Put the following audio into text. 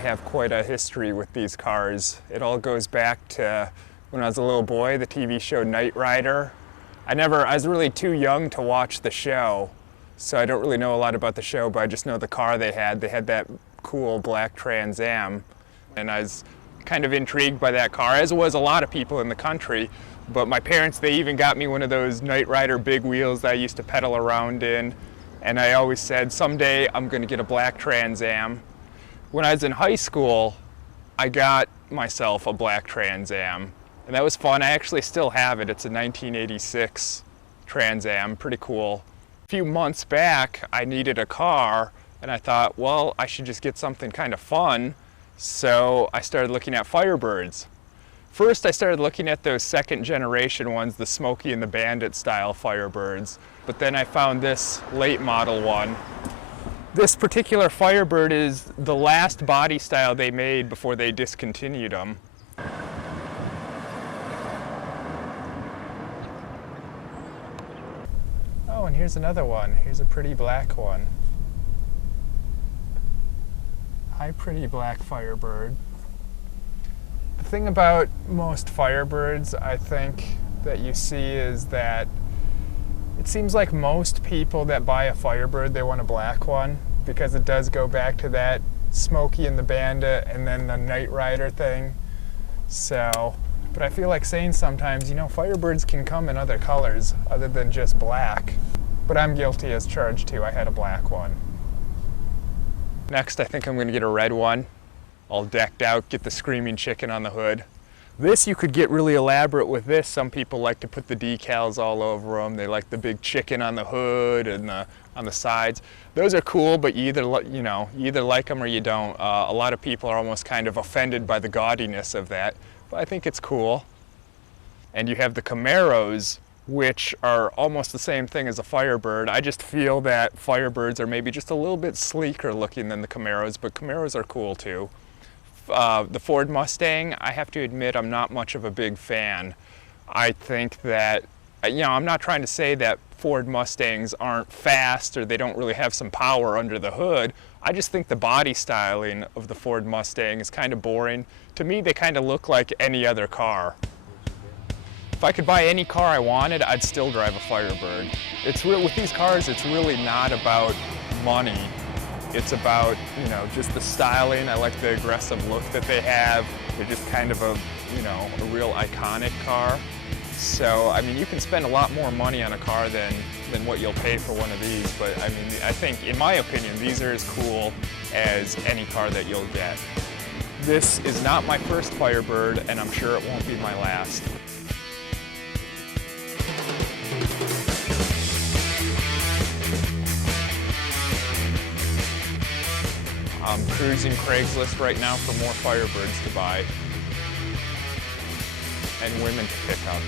have quite a history with these cars. It all goes back to when I was a little boy, the TV show Knight Rider. I was really too young to watch the show, so I don't really know a lot about the show, but I just know the car they had. They had that cool black Trans Am, and I was kind of intrigued by that car, as was a lot of people in the country. But my parents, they even got me one of those Knight Rider big wheels that I used to pedal around in, and I always said, someday I'm going to get a black Trans Am. When I was in high school, I got myself a black Trans Am, and that was fun. I actually still have it. It's a 1986 Trans Am, pretty cool. A few months back, I needed a car, and I thought, well, I should just get something kind of fun, so I started looking at Firebirds. First, I started looking at those second generation ones, the Smokey and the Bandit style Firebirds, but then I found this late model one. This particular Firebird is the last body style they made before they discontinued them. Oh, and here's another one. Here's a pretty black one. Hi, pretty black Firebird. The thing about most Firebirds, I think, that you see is that it seems like most people that buy a Firebird, they want a black one, because it does go back to that Smokey and the Bandit and then the Knight Rider thing. So, but I feel like saying sometimes, you know, Firebirds can come in other colors other than just black. But I'm guilty as charged too. I had a black one. Next, I think I'm going to get a red one. All decked out, get the Screaming Chicken on the hood. This, you could get really elaborate with this. Some people like to put the decals all over them. They like the big chicken on the hood and on the sides. Those are cool, but you either like them or you don't. A lot of people are almost kind of offended by the gaudiness of that, but I think it's cool. And you have the Camaros, which are almost the same thing as a Firebird. I just feel that Firebirds are maybe just a little bit sleeker looking than the Camaros, but Camaros are cool too. The Ford Mustang, I have to admit, I'm not much of a big fan. I think that, I'm not trying to say that Ford Mustangs aren't fast or they don't really have some power under the hood. I just think the body styling of the Ford Mustang is kind of boring. To me, they kind of look like any other car. If I could buy any car I wanted, I'd still drive a Firebird. With these cars, it's really not about money. It's about, just the styling. I like the aggressive look that they have. They're just kind of a real iconic car. So, I mean, you can spend a lot more money on a car than what you'll pay for one of these. But, I mean, I think, in my opinion, these are as cool as any car that you'll get. This is not my first Firebird, and I'm sure it won't be my last. I'm cruising Craigslist right now for more Firebirds to buy and women to pick up.